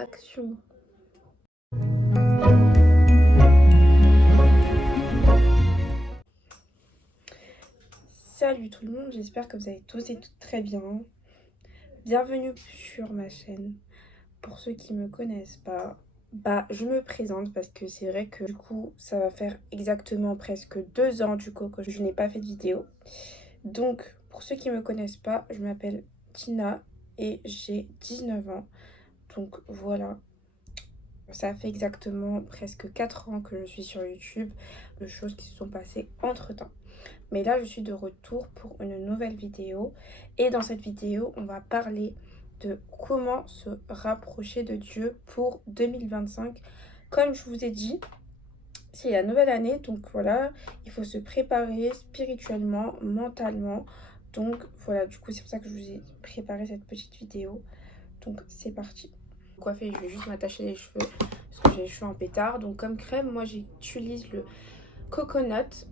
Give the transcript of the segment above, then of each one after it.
Action. Salut tout le monde, j'espère que vous allez tous et toutes très bien. Bienvenue sur ma chaîne. Pour ceux qui me connaissent pas, je me présente parce que c'est vrai que du coup ça va faire exactement presque 2 ans du coup que je n'ai pas fait de vidéo. Donc pour ceux qui me connaissent pas, je m'appelle Tina et j'ai 19 ans. Donc voilà. Ça fait exactement presque 4 ans que je suis sur YouTube, de choses qui se sont passées entre temps. Mais là, je suis de retour pour une nouvelle vidéo. Et dans cette vidéo, on va parler de comment se rapprocher de Dieu pour 2025. Comme je vous ai dit, c'est la nouvelle année, donc voilà, il faut se préparer spirituellement, mentalement. Donc voilà, du coup, c'est pour ça que je vous ai préparé cette petite vidéo. Donc c'est parti. Coiffer, je vais juste m'attacher les cheveux parce que j'ai les cheveux en pétard. Donc comme crème, moi j'utilise le coconut.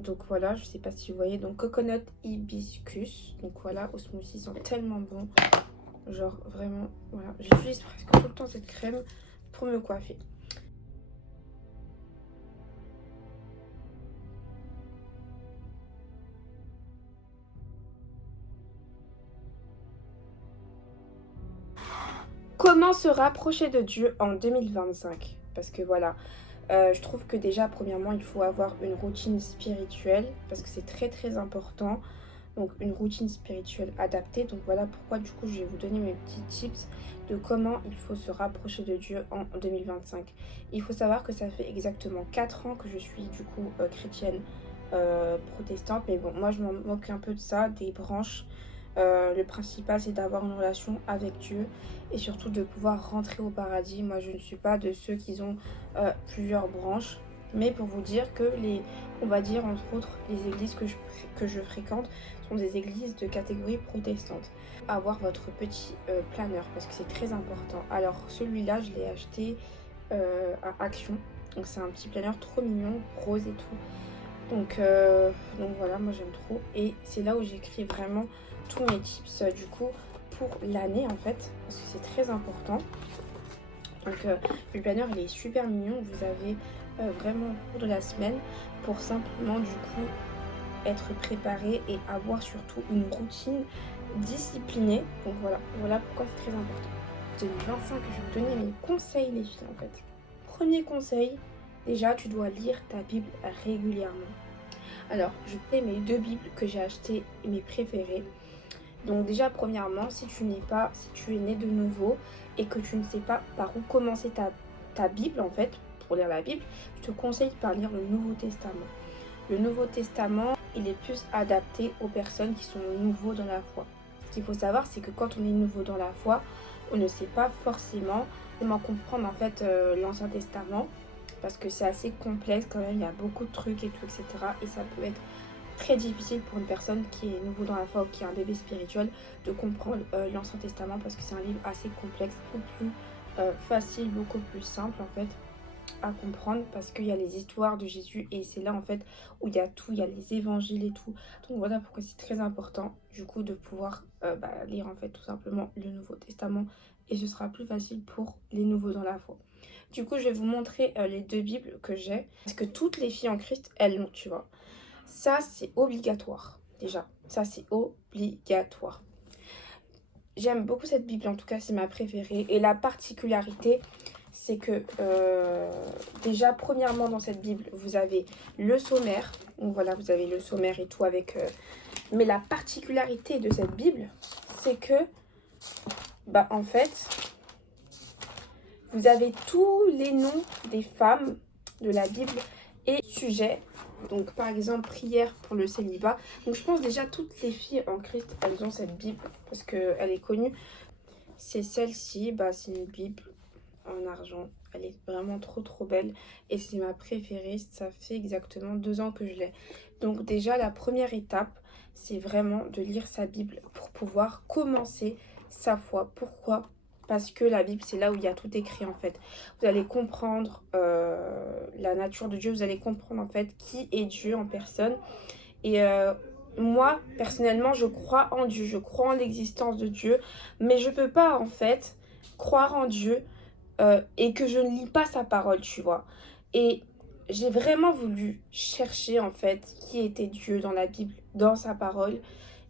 Donc voilà, je sais pas si vous voyez, donc coconut hibiscus. Donc voilà, au smoothie, ils sont tellement bons. Genre vraiment, voilà, j'utilise presque tout le temps cette crème pour me coiffer. Comment se rapprocher de Dieu en 2025? Parce que voilà, je trouve que déjà, premièrement, il faut avoir une routine spirituelle parce que c'est très très important. Donc une routine spirituelle adaptée. Donc voilà pourquoi du coup je vais vous donner mes petits tips de comment il faut se rapprocher de Dieu en 2025. Il faut savoir que ça fait exactement 4 ans que je suis du coup chrétienne protestante. Mais bon, moi je m'en moque un peu de ça, des branches. Le principal c'est d'avoir une relation avec Dieu et surtout de pouvoir rentrer au paradis. Moi je ne suis pas de ceux qui ont plusieurs branches. Mais pour vous dire que on va dire entre autres, les églises que je fréquente sont des églises de catégorie protestante. Avoir votre petit planeur parce que c'est très important. Alors celui-là, je l'ai acheté à Action. Donc c'est un petit planeur trop mignon, rose et tout. Donc voilà, moi j'aime trop. Et c'est là où j'écris vraiment tous mes tips du coup pour l'année en fait. Parce que c'est très important. Donc le planeur il est super mignon. Vous avez vraiment au cours de la semaine pour simplement du coup être préparé et avoir surtout une routine disciplinée. Donc voilà pourquoi c'est très important. 2025, je vais vous donner mes conseils les filles en fait. Premier conseil, déjà tu dois lire ta Bible régulièrement. Alors je fais mes 2 Bibles que j'ai achetées et mes préférées. Donc déjà premièrement, si tu es né de nouveau et que tu ne sais pas par où commencer ta Bible en fait, pour lire la Bible, je te conseille par lire le Nouveau Testament. Le Nouveau Testament, il est plus adapté aux personnes qui sont nouveaux dans la foi. Ce qu'il faut savoir, c'est que quand on est nouveau dans la foi, on ne sait pas forcément comment comprendre en fait l'Ancien Testament parce que c'est assez complexe quand même, il y a beaucoup de trucs et tout, etc. Et ça peut être très difficile pour une personne qui est nouveau dans la foi ou qui est un bébé spirituel de comprendre l'Ancien Testament parce que c'est un livre assez complexe, beaucoup plus facile, beaucoup plus simple en fait à comprendre parce qu'il y a les histoires de Jésus et c'est là en fait où il y a tout, il y a les évangiles et tout. Donc voilà pourquoi c'est très important du coup de pouvoir lire en fait tout simplement le Nouveau Testament et ce sera plus facile pour les nouveaux dans la foi. Du coup je vais vous montrer les 2 Bibles que j'ai parce que toutes les filles en Christ elles l'ont, tu vois. Ça c'est obligatoire déjà, ça c'est obligatoire. J'aime beaucoup cette Bible, en tout cas c'est ma préférée et la particularité c'est que déjà premièrement dans cette Bible vous avez le sommaire, donc voilà vous avez le sommaire et tout avec mais la particularité de cette Bible c'est que en fait vous avez tous les noms des femmes de la Bible et sujets. Donc par exemple prière pour le célibat. Donc je pense déjà toutes les filles en Christ elles ont cette Bible parce qu'elle est connue. C'est celle-ci, c'est une Bible en argent. Elle est vraiment trop belle et c'est ma préférée. Ça fait exactement 2 ans que je l'ai. Donc déjà la première étape c'est vraiment de lire sa Bible pour pouvoir commencer sa foi. Pourquoi? Parce que la Bible c'est là où il y a tout écrit en fait. Vous allez comprendre la nature de Dieu, vous allez comprendre en fait qui est Dieu en personne. Et moi personnellement je crois en Dieu, je crois en l'existence de Dieu, mais je peux pas en fait croire en Dieu et que je ne lis pas sa parole, tu vois. Et j'ai vraiment voulu chercher en fait qui était Dieu dans la Bible, dans sa parole,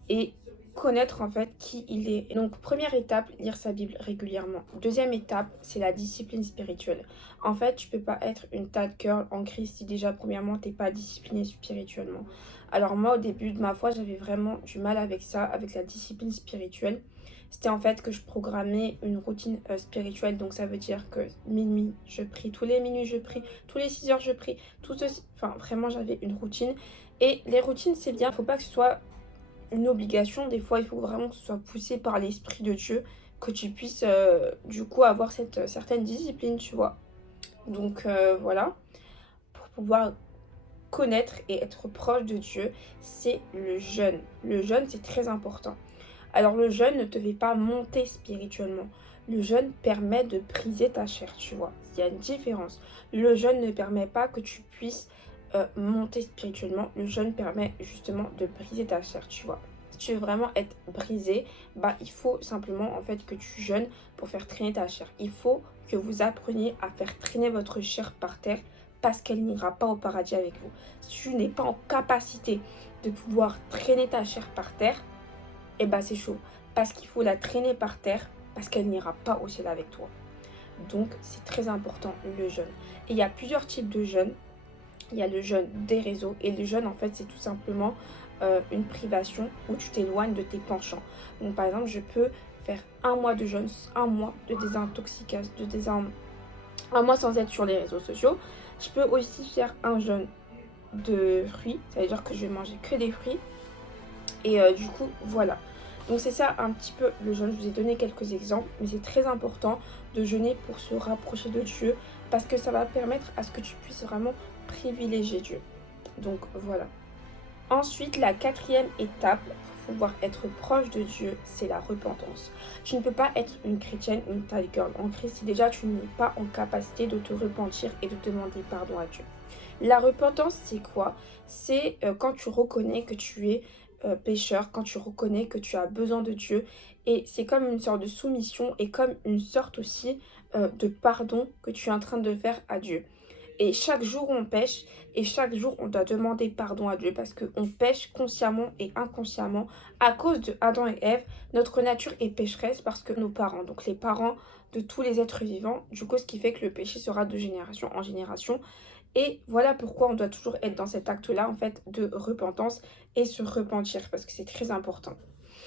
et connaître en fait qui il est. Donc première étape, lire sa Bible régulièrement. Deuxième étape, c'est la discipline spirituelle. En fait, tu peux pas être une tad girl en Christ si déjà premièrement t'es pas discipliné spirituellement. Alors moi au début de ma foi, j'avais vraiment du mal avec ça, avec la discipline spirituelle. C'était en fait que je programmais une routine spirituelle, donc ça veut dire que minuit je prie, tous les minuit je prie, tous les 6 heures je prie, tout ceci, enfin vraiment j'avais une routine. Et les routines c'est bien, faut pas que ce soit une obligation, des fois il faut vraiment que ce soit poussé par l'Esprit de Dieu, que tu puisses du coup avoir cette certaine discipline, tu vois. Donc voilà, pour pouvoir connaître et être proche de Dieu, c'est le jeûne. Le jeûne, c'est très important. Alors le jeûne ne te fait pas monter spirituellement. Le jeûne permet de briser ta chair, tu vois. Il y a une différence. Le jeûne ne permet pas que tu puisses monter spirituellement. Le jeûne permet justement de briser ta chair, tu vois. Si tu veux vraiment être brisé, bah il faut simplement en fait que tu jeûnes pour faire traîner ta chair. Il faut que vous appreniez à faire traîner votre chair par terre parce qu'elle n'ira pas au paradis avec vous. Si tu n'es pas en capacité de pouvoir traîner ta chair par terre, et bah c'est chaud. Parce qu'il faut la traîner par terre, parce qu'elle n'ira pas au ciel avec toi. Donc c'est très important le jeûne. Et il y a plusieurs types de jeûne. Il y a le jeûne des réseaux. Et le jeûne en fait c'est tout simplement une privation où tu t'éloignes de tes penchants. Donc par exemple je peux faire un mois de jeûne, un mois de désintoxication, un mois sans être sur les réseaux sociaux. Je peux aussi faire un jeûne de fruits. Ça veut dire que je vais manger que des fruits. Et du coup voilà. Donc c'est ça un petit peu le jeûne. Je vous ai donné quelques exemples, mais c'est très important de jeûner pour se rapprocher de Dieu parce que ça va permettre à ce que tu puisses vraiment privilégier Dieu. Donc voilà. Ensuite, la quatrième étape pour pouvoir être proche de Dieu, c'est la repentance. Tu ne peux pas être une chrétienne, une taille girl en Christ si déjà tu n'es pas en capacité de te repentir et de demander pardon à Dieu. La repentance, c'est quoi? C'est quand tu reconnais que tu es pécheur, quand tu reconnais que tu as besoin de Dieu. Et c'est comme une sorte de soumission et comme une sorte aussi de pardon que tu es en train de faire à Dieu. Et chaque jour on pêche et chaque jour on doit demander pardon à Dieu parce qu'on pêche consciemment et inconsciemment à cause de Adam et Ève. Notre nature est pécheresse parce que nos parents, donc les parents de tous les êtres vivants, du coup ce qui fait que le péché sera de génération en génération. Et voilà pourquoi on doit toujours être dans cet acte-là en fait de repentance et se repentir parce que c'est très important.